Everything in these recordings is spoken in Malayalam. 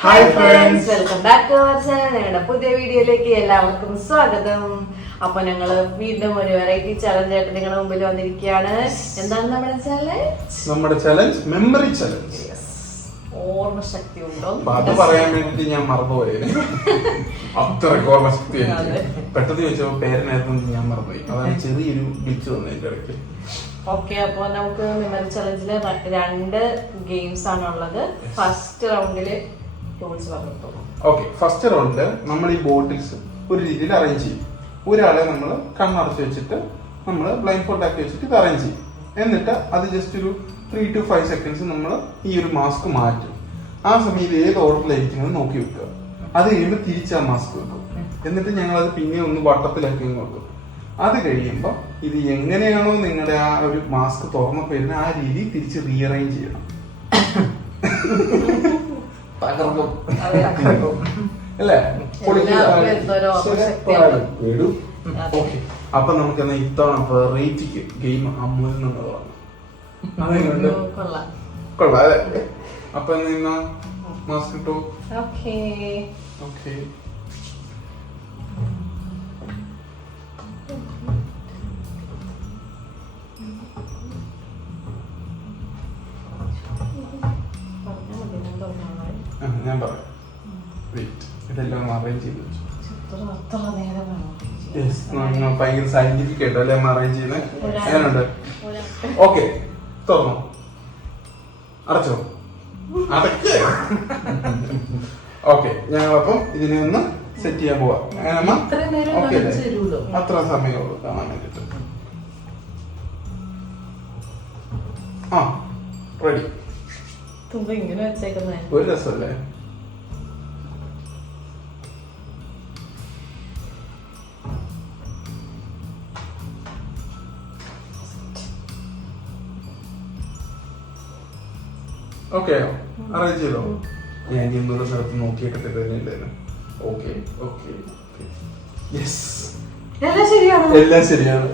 Hi friends, welcome back to our channel. ഞങ്ങളുടെ പുതിയ വീഡിയോയിലേക്ക് എല്ലാവർക്കും സ്വാഗതം. അപ്പൊ ഞങ്ങള് വീണ്ടും ഒരു വെറൈറ്റി ചലഞ്ച് ആയിട്ട് നിങ്ങളുടെ മുമ്പിൽ വന്നിരിക്കുകയാണ്. എന്താണ് നമ്മുടെ ചലഞ്ച് മെമ്മറി ചലഞ്ച്. ഓർമ്മശക്തി ഉണ്ടോ അത് പറയാൻ വേണ്ടിട്ട് ഞാൻ മറന്നുപോയി. അത്രയ്ക്ക് ഓർമ്മശക്തി പെട്ടെന്ന് ചോദിച്ചപ്പോ പേരനായിരുന്നു ഞാൻ മറന്നുപോയി. അതാണ് ചെറിയൊരു ഗ്ലിച്ച് വന്നു എന്റെ ഇടയ്ക്ക്. ഓക്കെ, അപ്പൊ നമുക്ക് മെമ്മറി ചലഞ്ചില് 2 ഗെയിംസ് ആണ് ഉള്ളത്. ഫസ്റ്റ് റൗണ്ടില് ടൂൾസ് പറഞ്ഞു. ഓക്കെ, ഫസ്റ്റ് റൗണ്ടില് നമ്മൾ ഈ ബോട്ടിൽസ് ഒരു രീതിയിൽ അറേഞ്ച് ചെയ്യും. ഒരാളെ നമ്മൾ കണ്ണടച്ച് വെച്ചിട്ട് നമ്മൾ ബ്ലൈൻഡ് ഫോൾഡ് ആക്കി വെച്ചിട്ട് ഇത് അറേഞ്ച് ചെയ്യും. എന്നിട്ട് അത് ജസ്റ്റ് ഒരു 3 to 5 seconds നമ്മൾ ഈ ഒരു മാസ്ക് മാറ്റും. ആ സമയത്ത് ഏത് ഓർഡറിലായിരിക്കുന്നത് നോക്കി വെക്കുക. അത് കഴിയുമ്പോൾ തിരിച്ച് ആ മാസ്ക് വെക്കും. എന്നിട്ട് ഞങ്ങൾ അത് പിന്നെ ഒന്ന് വട്ടത്തിലാക്കി വെക്കും. അത് കഴിയുമ്പോൾ ഇത് എങ്ങനെയാണോ നിങ്ങളുടെ ആ ഒരു മാസ്ക് തുറന്നപ്പോ വരുന്ന ആ രീതി തിരിച്ച് റീഅറേഞ്ച് ചെയ്യണം. തകർക്കും അല്ലേ? അപ്പൊ നമുക്ക് എന്നാ ഇത്തവണ വെറൈറ്റിക്ക് ഗെയിം അമ്മൂരിൽ നിന്ന് തുടങ്ങാം. കൊള്ളാം അല്ലേ? അപ്പൊ എന്നാ മാസ്ക് കിട്ടോ? ഓക്കെ. ഞാൻ പറയാം. ഇതെല്ലാം അറേഞ്ച് ചെയ്ത് വെച്ചു. ഭയങ്കര സയന്റിഫിക് ആയിട്ട് അല്ലേ അറേഞ്ച് ചെയ്യുന്നത്? അങ്ങനെയുണ്ട്. ഓക്കെ, തുറന്നോ, അടച്ചോ, അടക്ക്. ഓക്കെ, ഞങ്ങളപ്പം ഇതിനെ ഒന്ന് സെറ്റ് ചെയ്യാൻ പോവാ. ഓക്കെ അല്ലേ? അത്ര സമയമുള്ളൂ കാണാൻ വേണ്ടിട്ട്. ആ, റെഡി. ഒരു രസമല്ലേ? ഓക്കെ, അറേഞ്ച് ചെയ്തോ? ഞാൻ ഇന്നൊരു സ്ഥലത്ത് നോക്കിയൊക്കെ തരുന്നില്ലായിരുന്നു. ഓക്കെ ഓക്കെ, യെസ്, എല്ലാം ശരിയാണ്.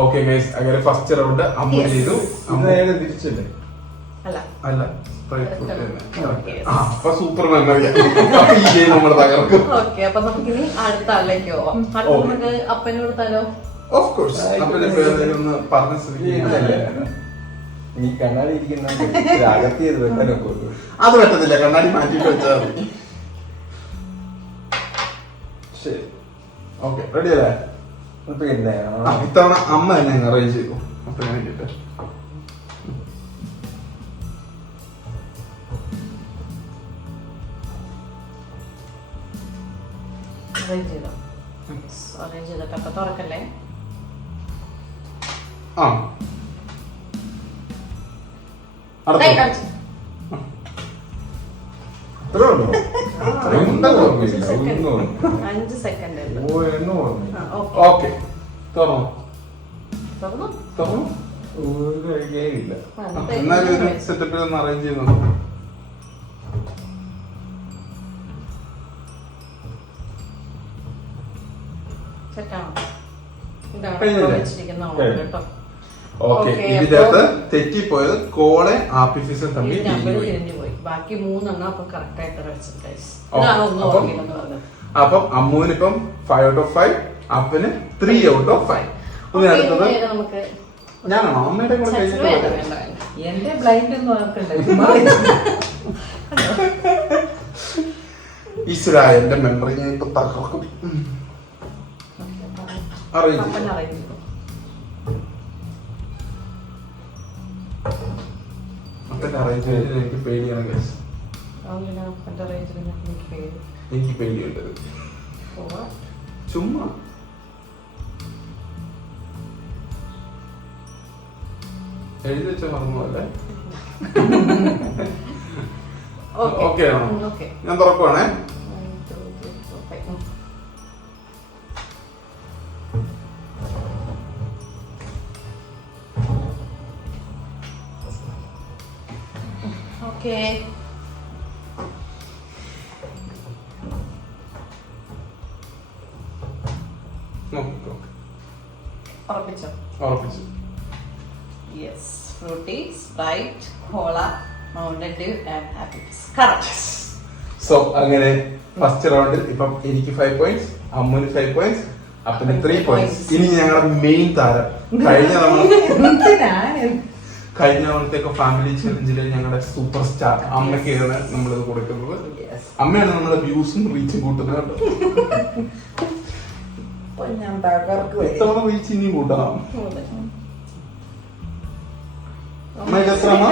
ഓക്കെ ഗൈസ്, അങ്ങനെ ഫസ്റ്റ് റൗണ്ട് അമ്മ ചെയ്തു. തിരിച്ചല്ലേ? അല്ല, അപ്പൊ സൂപ്പർ മെമ്മറി. ഈ ഗെയിം നമ്മൾ തകർക്കും. ഓക്കെ, അപ്പൊ നമുക്കിനി അടുത്ത ആളിലേക്ക് പോവാം. നമുക്ക് അപ്പന് കൊടുത്താലോ? Of course. അപ്പന്റെ പേര് ഒന്ന് പറഞ്ഞ സ്ഥിതിക്ക് ഈ കണ്ണാടി ഇരിക്കുന്ന അകത്തിയത് വെക്കാനൊക്കെ അത് പറ്റത്തില്ല, കണ്ണാടി മാറ്റിട്ട് വെച്ചാൽ മതി. ശരി, ഓക്കെ, റെഡി അല്ലേ? പിന്നെ ഇത്തവണ അമ്മ തന്നെ അറേഞ്ച് ചെയ്തു. അപ്പൊ ഞാൻ കേട്ടെ അറേഞ്ച് ചെയ്തിട്ട് അപ്പൊ തുറക്കല്ലേ? ആ, അടച്ചോ. 5 സെക്കൻഡ്. ഓക്കെ, തുറന്നു. എന്നാലും ഒരു സെറ്റപ്പിൽ ഒന്ന് അറേഞ്ച് ചെയ്ത് നോക്കാം. ഓക്കെ, ഇതിനകത്ത് തെറ്റിപ്പോയത് കോളെ ആർട്ടിഫിഷ്യൽ തമ്മിൽ പോയി. ബാക്കി 3 എണ്ണം അപ്പൊ കറക്റ്റ് ആയിട്ട് വെച്ചിട്ട്. അപ്പം അമ്മൂനിപ്പം 5 out of 5, അപ്പന് 3 out of 5. അടുത്തത് ഞാനാണോ? അമ്മയുടെ കൂടെ കഴിഞ്ഞിട്ട് എന്റെ ബ്ലൈൻഡ് ഈശ്വര, എന്റെ മെമ്മറി ഞാൻ ഇപ്പൊ തകർക്കും. അറേഞ്ച് അപ്പന്റെ അറേഞ്ച്മെന്റ് എനിക്ക് പേടിയാണ് ഗൈസ്. എനിക്ക് പേടിയുണ്ട്. ചുമ്മാ എഴുതി വെച്ച മറന്നല്ലേ? ഓക്കെ ആണോ? ഞാൻ തുറക്കുവാണേ. ഓക്കെ, ഉറപ്പിച്ചു. Yes, Frooti, Sprite, cola, Mountain Dew and Happy Fizz. Correct. So അങ്ങനെ ഫസ്റ്റ് റൗണ്ടിൽ ഇപ്പം എനിക്ക് 5 പോയിന്റ്സ്, അമ്മുന് 5 പോയിന്റ്സ്, അപ്പന് 3 പോയിന്റ്സ്. ഇനി ഞങ്ങളുടെ മെയിൻ താരം കഴിഞ്ഞ തവണത്തേക്ക് ഫാമിലി ചലഞ്ചില് ഞങ്ങളുടെ സൂപ്പർ സ്റ്റാർ അമ്മയ്ക്കാണ് നമ്മളിത് കൊടുക്കുന്നത്. അമ്മയാണ് നമ്മളെ വ്യൂസും റീച്ചും കൂട്ടുന്നത്. ഇത്തവണ റീച്ച് ഇനിയും കൂട്ടണം. അമ്മ ഇതെത്ര അമ്മ?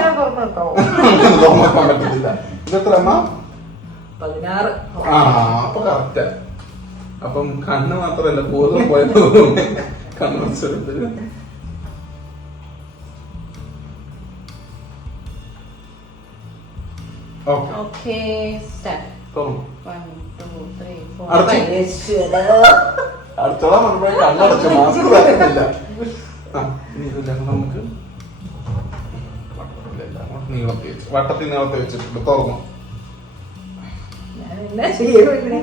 നോക്കാൻ പറ്റത്തില്ല. ഇതെത്ര അമ്മ? 16. അപ്പൊ കറക്റ്റാ. അപ്പം കണ്ണ് മാത്രല്ല ബോധം പോയത് കണ്ണുത്സവത്തില്. Okay, start. തുറന്നു. 1, 2, 3, 4, അടച്ചു. 5. അടുത്തോളം മറുപടി കണ്ണടച്ചു, മാസ്ക് തരുന്നില്ല. ഇനി ഇതെല്ലാം നമുക്ക് വട്ടത്തിൽ നീളത്തി വെച്ചിട്ടുണ്ട്. തുറന്നു. ഞാൻ എന്നാ ചെയ്യും ഇവിടെ?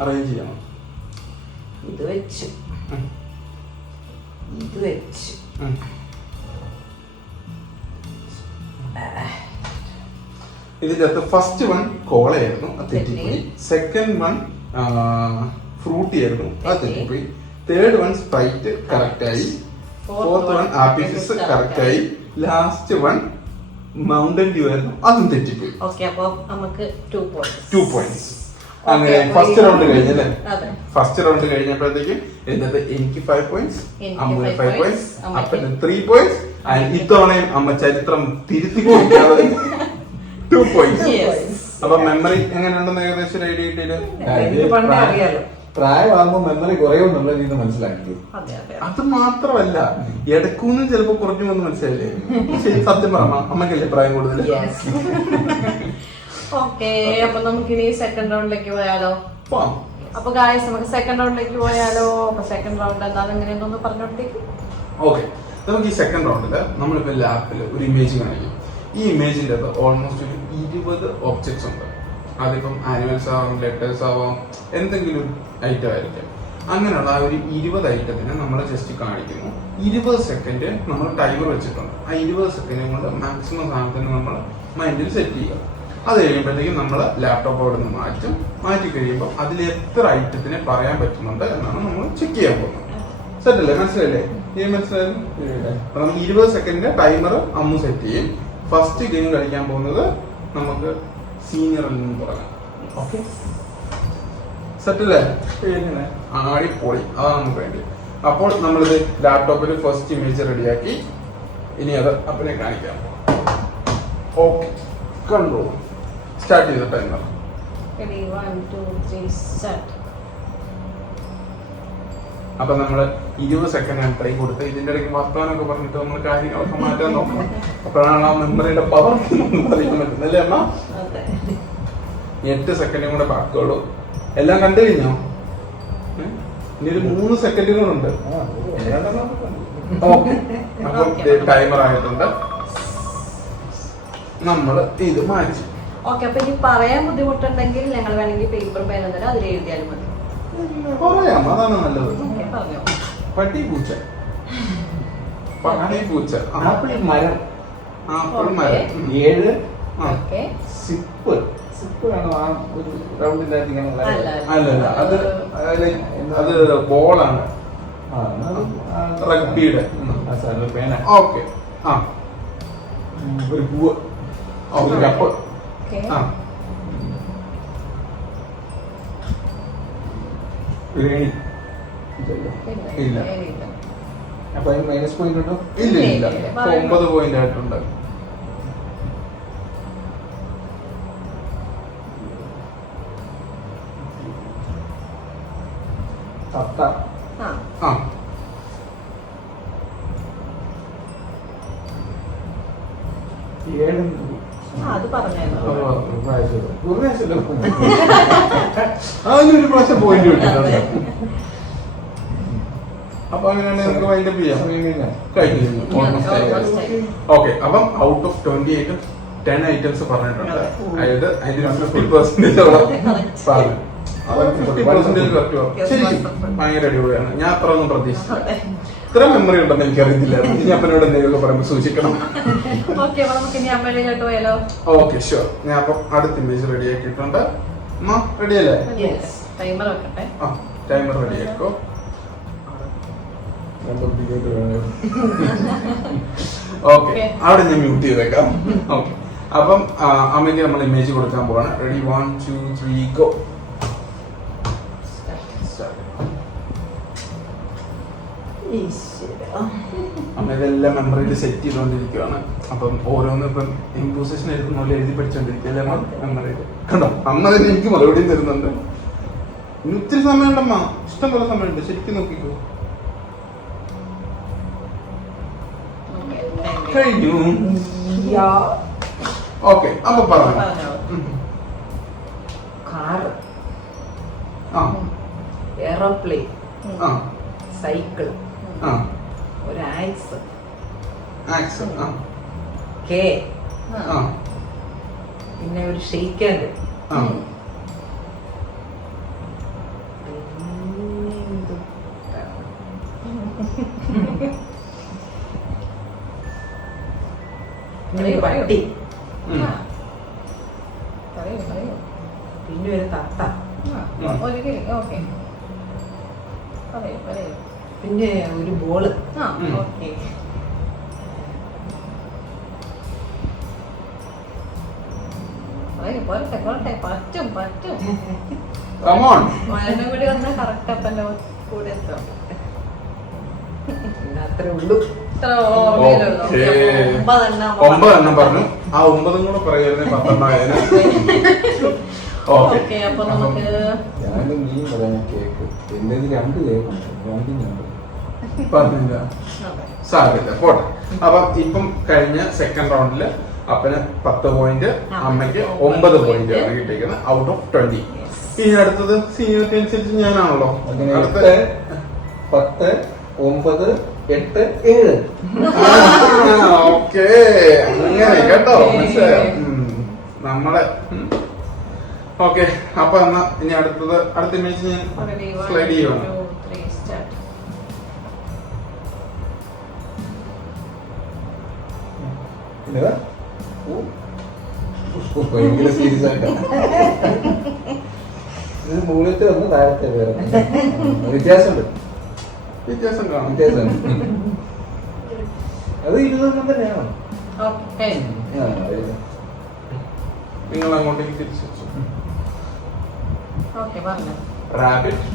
അറേഞ്ച് ചെയ്യണം. ഇത് വെച്ചു, ഇത് വെച്ചു. ഇതിന്റെ അകത്ത് ഫസ്റ്റ് വൺ കോളയായിരുന്നു, അത് തെറ്റിപ്പോയി. സെക്കൻഡ് വൺ ഫ്രൂട്ടി ആയിരുന്നു, അത് തെറ്റിപ്പോയി. തേർഡ് വൺ സ്പ്രൈറ്റ് കറക്റ്റ് ആയി. Fourth one Appy Fizz correct ആയി. ലാസ്റ്റ് വൺ മൗണ്ടൻ ഡ്യൂ ആയിരുന്നു, അതും തെറ്റിപ്പോയി. ഓക്കെ, അപ്പൊ നമുക്ക് 2 പോയിന്റ്സ്. 2 പോയിന്റ്സ്. അങ്ങനെ ഫസ്റ്റ് റൗണ്ട് കഴിഞ്ഞല്ലേ? അതെ. ഫസ്റ്റ് റൗണ്ട് കഴിഞ്ഞപ്പോഴത്തേക്കും ഇതിനകത്ത് എനിക്ക് 5 പോയിന്റ്സ്, അമ്മ 5 പോയിന്റ്സ്, അമ്മയ്ക്ക് അപ്പന് 3 പോയിന്റ്സ്. ഇത്തവണയും അമ്മ ചരിത്രം തിരുത്തി കൊടുക്കാതെ 2 പോയിന്റ്സ്. അപ്പൊ മെമ്മറി എങ്ങനെയുണ്ടെന്ന് ഏകദേശം ഐഡിയ കിട്ടിയില്ല? എനിക്ക് പണ്ടേ അറിയാലോ. പ്രായമാകുമ്പോ മെമ്മറി കുറയുമെന്നുള്ളത് ഇത് മനസ്സിലാക്കി. അതെ അതെ. അത് മാത്രമല്ല, ഇടക്കൂന്നും ചിലപ്പോ കുറഞ്ഞു വന്ന് മനസ്സിലായില്ലേ? ശരി, സത്യം പറഞ്ഞ അമ്മക്കല്ലേ പ്രായം കൂടുതൽ. ഓക്കെ, അപ്പൊ നമുക്കിനി സെക്കൻഡ് റൗണ്ടിലേക്ക് പോയാലോ? പോവാം. അപ്പൊ ഗായ്സ്, നമുക്ക് സെക്കൻഡ് റൗണ്ടിലേക്ക് പോയാലോ? അപ്പൊ സെക്കൻഡ് റൗണ്ട് എന്താണ് എങ്ങനെയെന്നൊന്ന് പറഞ്ഞോട്ടേക്ക്. ഓക്കെ, നമുക്ക് ഈ സെക്കൻഡ് റൗണ്ടില് നമ്മളിപ്പോ ലാപ്പിൽ ഒരു ഇമേജ് കാണിക്കും. ഈ ഇമേജിന്റെ അത് ഓൾമോസ്റ്റ് ഒരു 20 ഒബ്ജക്ട്സ് ഉണ്ട്. അതിപ്പം ആനിമൽസ് ആവാം, ലെറ്റേഴ്സ് ആവാം, എന്തെങ്കിലും ഒരു ഐറ്റം ആയിരിക്കാം. അങ്ങനെയുള്ള ആ ഒരു 20 ഐറ്റത്തിനെ നമ്മൾ ജസ്റ്റ് കാണിക്കുന്നു. 20 സെക്കൻഡ് നമ്മൾ ടൈമർ വെച്ചിട്ടുണ്ട്. ആ 20 സെക്കൻഡ് കൊണ്ട് മാക്സിമം സാധനത്തിന് നമ്മൾ മൈൻഡിൽ സെറ്റ് ചെയ്യുക. അത് കഴിയുമ്പോഴത്തേക്കും നമ്മൾ ലാപ്ടോപ്പ് അവിടെ നിന്ന് മാറ്റി കഴിയുമ്പോൾ അതിൽ എത്ര ഐറ്റത്തിനെ പറയാൻ പറ്റുന്നുണ്ട് എന്നാണ് നമ്മൾ ചെക്ക് ചെയ്യാൻ പോകുന്നത്. സെറ്റല്ലേ? മനസ്സിലല്ലേ? ഈ മനസ്സിലായാലും അപ്പൊ നമുക്ക് 20 സെക്കൻഡിന്റെ ടൈമർ അമ്മു സെറ്റ് ചെയ്യും. ഫസ്റ്റ് ഗെയിം കളിക്കാൻ പോകുന്നത് നമുക്ക് സീനിയറിൽ നിന്ന് തുടങ്ങാം. ഓക്കെ, സെറ്റല്ലേ? ആടിപ്പൊളി, അതാണ് നമുക്ക് വേണ്ടി. അപ്പോൾ നമ്മളിത് ലാപ്ടോപ്പിൽ ഫസ്റ്റ് ഇമേജ് റെഡിയാക്കി. ഇനി അത് അപ്പനെ കാണിക്കാം. ഓക്കെ, കണ്ടു. സ്റ്റാർട്ട് ചെയ്ത ടൈമർ. 1, 2, 3, start. അപ്പൊ നമ്മള് 20 സെക്കൻഡ് ടൈം കൊടുത്ത് ഇതിന്റെ ഇടയ്ക്ക് വർത്തമാനമൊക്കെ പറഞ്ഞിട്ട് നമ്മൾ കാര്യങ്ങളൊക്കെ മാറ്റാൻ നോക്കണം. അപ്പോഴാണ് ആ മെമ്മറിയുടെ പവർ പറയാൻ പറ്റുന്നത്, അല്ലേ അമ്മ? 8 സെക്കൻഡും കൂടെ ബാക്കിയുള്ളൂ. എല്ലാം കണ്ടു കഴിഞ്ഞോ? ഇനി ഒരു 3 സെക്കൻഡുകളുണ്ട്. ഓക്കെ, അപ്പൊ ടൈമർ ആയിട്ടുണ്ട്. നമ്മള് ഇത് മാറ്റി. ഓക്കെ, അപ്പൊ ഇനി പറയാൻ ബുദ്ധിമുട്ടുണ്ടെങ്കിൽ ഞങ്ങൾ വേണമെങ്കിൽ പേപ്പർ പേന തരാം, അതിൽ എഴുതിയാലും മതി. പറയാം, അതാണ് നല്ലത്. ഓക്കെ, പറഞ്ഞോ. പട്ടി പൂച്ച, പട്ടി പൂച്ച, ആപ്പിൾ മരം, ആപ്പിൾ മരം, 7 ഓക്കെ. സിപ്പ്. സിപ്പ് വേണം ആ ഒരു റൗണ്ടിനകത്ത് ഇങ്ങനെ ഉള്ള. അല്ലല്ല, അത് ബോളാണ്, റഗ്ബിയുടെ. പേന. ഓക്കെ, ആ ഒരു പൂവ്, ഒരു കപ്പ്. ഓക്കെ. ആ ഒരു ഏണി. ഇല്ല. അപ്പൊ അതിന് മൈനസ് പോയിന്റ് ഉണ്ടോ? ഇല്ല ഇല്ല, 9 പോയിന്റ് ആയിട്ടുണ്ട്. തത്ത. ആ അത് പറഞ്ഞായിരുന്നു. അതിനൊരു പ്രാവശ്യം പോയിന്റ് കിട്ടിയിട്ടുണ്ട്. അപ്പൊ അങ്ങനെയാണെങ്കിൽ നമുക്ക് വൈൻഡപ്പ് ചെയ്യാം. കഴിഞ്ഞു. ഓക്കെ, അപ്പം ഔട്ട് ഓഫ് 20 ഐറ്റംസ് 10 ഐറ്റംസ് പറഞ്ഞിട്ടുണ്ട്. അതായത് അതിന് 50% പറഞ്ഞു. 50% കറക്റ്റ്. ശരിക്കും ഭയങ്കര അടിപൊളിയാണ്. ഞാൻ അത്ര ഒന്നും പ്രതീക്ഷിച്ചില്ല. ഇത്ര മെമ്മറി ഉണ്ടെന്ന് എനിക്കറിയത്തില്ല. ഇനി അപ്പനോട് എന്തെങ്കിലും പറയുമ്പോൾ സൂക്ഷിക്കണം. ഓക്കെ, അപ്പൊ നമുക്ക് ഇനി അമ്മയുടെ കേട്ടോ പോയാലോ? Okay, sure. ഞാൻ അപ്പം അടുത്ത ഇമേജ് റെഡി ആക്കിയിട്ടുണ്ട്. റെഡി അല്ലേ? ടൈമർ വെക്കട്ടെ. ആ, ടൈമർ റെഡി ആക്കോ. ഓക്കെ, അവിടെ ഞാൻ മ്യൂട്ട് ചെയ്തേക്കാം. ഓക്കെ, അപ്പം അമ്മയ്ക്ക് നമ്മൾ ഇമേജ് കൊടുക്കാൻ പോവാണ്. Ready, 1 2 3 go. അമ്മ ഇതെല്ലാം മെമ്മറിയിൽ സെറ്റ് ചെയ്തുകൊണ്ടിരിക്കുകയാണ്. അപ്പം ഓരോന്ന് ഇപ്പം ഇംപ്രൂസേഷൻ എഴുതുന്ന പോലെ എഴുതി പഠിച്ചോണ്ടിരിക്കുകയല്ലേ മെമ്മറിയിൽ. കണ്ടോ, അമ്മ തന്നെ എനിക്ക് മറുപടിയും തരുന്നുണ്ട്. ഇനി ഒത്തിരി സമയമുണ്ടമ്മ, ഇഷ്ടം പോലെ സമയമുണ്ട്. ശരിക്കും നോക്കിക്കോ. കഴിഞ്ഞു. ഓക്കെ, അപ്പൊ പറഞ്ഞു. കാറ്, ആ എയറോപ്ലെയിൻ, ആ സൈക്കിൾ, ആ ഒരു ആക്സ്, ആക്സൺ, ആ കെ, ആ പിന്നെ ഒരു ഷെയ്ക്കാൻഡ്, ആ പിന്നെ ഒരു പട്ടി, ഉം. പിന്നെ ഒരു തത്ത, പിന്നെ ഒരു ബോള്, പറ്റും പറ്റും. Come on. മഴനെ കൂടി വന്നാൽ കറക്റ്റ് അപ്പൻ്റെ കൂടെ എത്തും. അത്രേ ഉള്ളൂ. Okay. 9 എണ്ണം പറഞ്ഞു. ആ 9 കൂടെ പറയായിരുന്നു 10 ആയതിന്. ഓക്കെ, അപ്പൊ നമുക്ക് ഞാനും നീ പറയാൻ കേക്ക് എന്റെ 2 കേക്കുണ്ട്, 2 നമ്പർ പറഞ്ഞില്ല, സാധിക്കില്ല, പോട്ടെ. അപ്പൊ ഇപ്പം കഴിഞ്ഞ സെക്കൻഡ് റൗണ്ടില് അപ്പന് 10 പോയിന്റ്, അമ്മയ്ക്ക് 9 പോയിന്റ് ആണ് കിട്ടിയിരിക്കുന്നത് ഔട്ട് ഓഫ് 20. ഇനി അടുത്തത് സീനിയറിറ്റി അനുസരിച്ച് ഞാനാണല്ലോ. അടുത്ത 10 9 8 7. ഓക്കെ, അങ്ങനെ കേട്ടോ, മനസ്സിലായോ നമ്മളെ. ഓക്കെ, അപ്പൊ എന്നാ ഇനി അടുത്ത ഇമേജ് ഞാൻ സ്ലൈഡ് ചെയ്യുവാണ്. ഭയങ്കര സീരിയസ് ആയിട്ടാണ് ഇത്. മുകളിലത്തെ ഒന്ന് താഴത്തെ വേറെ വ്യത്യാസമുണ്ട്. വ്യത്യാസം കാണും. വ്യത്യാസം അത് 20 തന്നെയാണോ? നിങ്ങൾ അങ്ങോട്ടേക്ക് തിരിച്ചു വെച്ചു. പറഞ്ഞു. റാബിറ്റ്,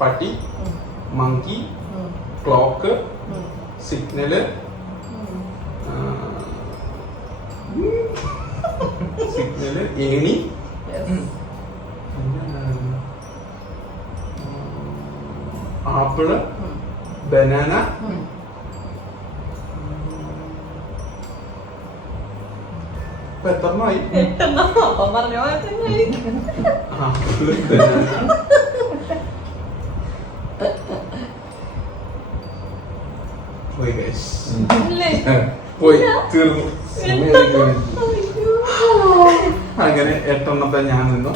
പട്ടി, മങ്കി, ക്ലോക്ക്, സിഗ്നല്, ഏണി, ആപ്പിള്, ബനാന, ഇപ്പൊ എത്രണ്ണമായി? ആപ്പിള്, ബനാന, പോയി guys. പോയി, തീർന്നു. അങ്ങനെ 8 എണ്ണത്തെ ഞാൻ നിന്നു.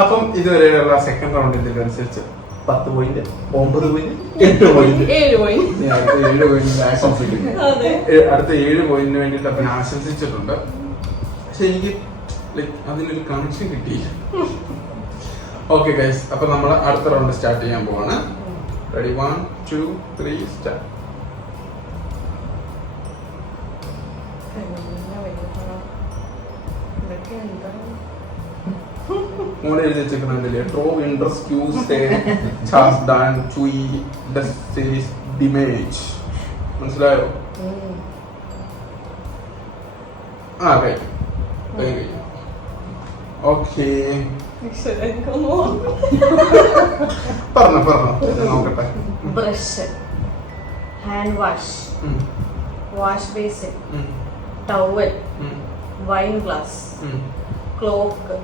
അപ്പം ഇതുവരെയുള്ള സെക്കൻഡ് റൗണ്ടിന്റെ അനുസരിച്ച് 10 point, 9 point, 8 point, 7 point. 7 point ആശംസിക്കുന്നു. അടുത്ത 7 പോയിന്റിന് വേണ്ടിട്ട് അപ്പം ആശംസിച്ചിട്ടുണ്ട്. പക്ഷെ എനിക്ക് അതിനൊരു കണക്ഷൻ കിട്ടിയില്ല. ഓക്കെ ഗൈസ്, അപ്പൊ നമ്മൾ അടുത്ത റൗണ്ട് സ്റ്റാർട്ട് ചെയ്യാൻ പോവാണ്. Ready, 1 2 3 start. മോളെ എഴുതി വെച്ചിരിക്കുന്നില്ലേ, ട്രോ ഇൻട്രസ്ക്യൂസ് ചാർസ് ഡാൻ ട്വീ ഡസ്റ്റേസ് ഡിമേജ്. മനസ്സിലായോ? ആ കഴിഞ്ഞു. ഓക്കെ, പറഞ്ഞോ നോക്കട്ടെ. Brush, hand wash, wash basin, towel, wine glass, clock,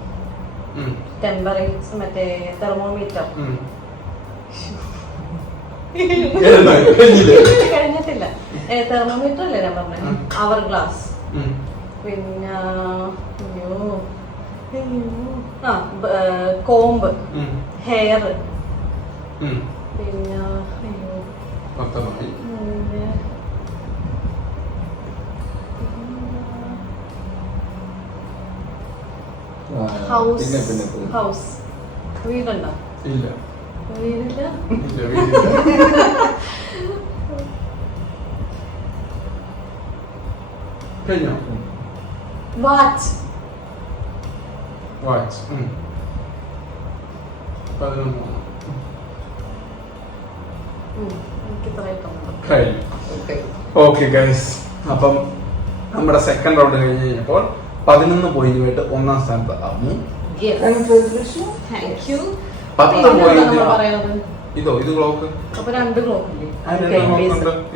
temperature, മറ്റേ തെർമോമീറ്റർ. കഴിഞ്ഞിട്ടില്ല. തെർമോമീറ്റർ അല്ലേ ഞാൻ പറഞ്ഞത്. അവർ ഗ്ലാസ്, പിന്നെ കോംബ്, ഹെയർ, പിന്നെ ഹൗസ് പിന്നെ പിന്നെ പിന്നെ. ഹൗസ് വീടുണ്ടോ? ഇല്ല വീടില്ല. ഇല്ല വീടില്ല. കഴിഞ്ഞോ? വാച്ച്. വാച്ച് 11. എനിക്ക് ഇത്രയും തോന്നുന്നു. കഴിഞ്ഞു. ഓക്കെ ഗൈസ്, അപ്പം നമ്മുടെ സെക്കൻഡ് റൗണ്ട് കഴിഞ്ഞ് കഴിഞ്ഞപ്പോൾ 11 പോയിന്റുമായിട്ട് ഒന്നാം സ്ഥാനത്ത് Ammu. Yes. Congratulations. Thank you. 10 പിന്നെ എന്താ പോയിന്റ്. നമ്മൾ പറയുന്നത്? ഇത് ക്ലോക്ക്. അപ്പൊ 2 ക്ലോക്ക് ഇല്ലേ?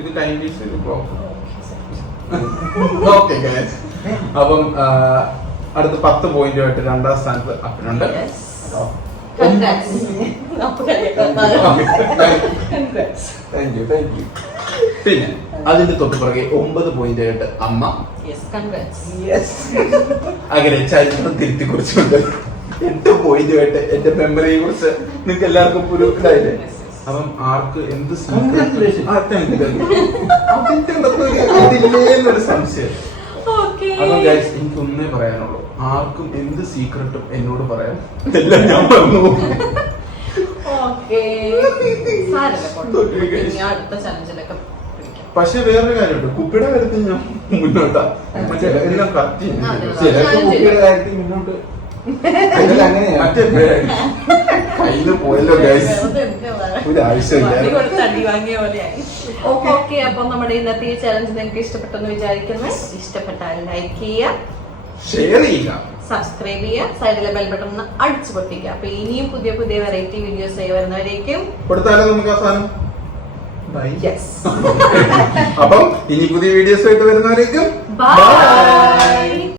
ഇത് ടൈം പീസ്, ഇത് ക്ലോക്ക്. ഓക്കെ ഗൈസ്, അപ്പം അടുത്ത 10 പോയിന്റുമായിട്ട് രണ്ടാം സ്ഥാനത്ത് അപ്പനുണ്ട്. Yes. Congrats. അപ്പൊ കളിയാക്കാം. Congrats. Thank you. പിന്നെ അതിന്റെ തൊട്ട് പുറകെ 9 പോയിന്റായിട്ട് അമ്മ. Yes, congrats. Yes. അങ്ങനെ ചരിത്രം തിരുത്തി കുറിച്ചുകൊണ്ട് 8 പോയിന്റുമായിട്ട് എന്റെ മെമ്മറിയെ കുറിച്ച് നിങ്ങൾക്ക് എല്ലാവർക്കും ഒരു ഇതായില്ലേ. അപ്പം ആർക്ക് എന്ത് Congratulations. അതില്ലേന്നൊരു സംശയം. Okay. അപ്പം ഗൈസ്, എനിക്ക് ഒന്നേ പറയാനുള്ളൂ, ആർക്കും എന്ത് സീക്രട്ടും എന്നോട് പറയാം, എല്ലാം ഞാൻ പറഞ്ഞു. Okay. സാരമില്ല, കുഴപ്പമില്ല. ഇനി അടുത്ത ചലഞ്ചിലൊക്കെ പിടിക്കാം. പക്ഷെ വേറൊരു കാര്യമുണ്ട്, കുപ്പിയുടെ കാര്യത്തിൽ ഞാൻ മുന്നോട്ടാ. മറ്റേ എല്ലാം കറക്റ്റ് അതെ. ചിലർക്ക് കുട്ടികളുടെ കാര്യത്തിൽ മുന്നോട്ട് ചിലർ അങ്ങനെയാണ്. മറ്റേ കയ്യില് പോയല്ലോ ഗൈസ്, വെറുതെ എന്തിനാ? ഒരു ആവശ്യമില്ല. വടി കൊടുത്ത് അടി വാങ്ങിയ പോലെയായി. ഓക്കെ, അപ്പൊ നമ്മുടെ ഇന്നത്തെ ഈ ചലഞ്ച് നിങ്ങൾക്ക് ഇഷ്ടപ്പെട്ടെന്ന് വിചാരിക്കുന്നു. ഇഷ്ടപ്പെട്ടാൽ ലൈക്ക് ചെയ്യുക, ഷെയർ ചെയ്യുക, സബ്സ്ക്രൈബ് ചെയ്യുക, സൈഡിലെ ബെൽ ബട്ടൺ ഒന്ന് അടിച്ചു പൊട്ടിക്കുക. അപ്പൊ ഇനിയും പുതിയ പുതിയ വെറൈറ്റി വീഡിയോസ് ആയി വരുന്നവരേക്കും കൊടുത്താലോ നമുക്ക് അവസാനം. ബൈ. യെസ്. അപ്പം ഇനി പുതിയ വീഡിയോസ് ആയിട്ട് വരുന്നവരേക്കും ബൈ.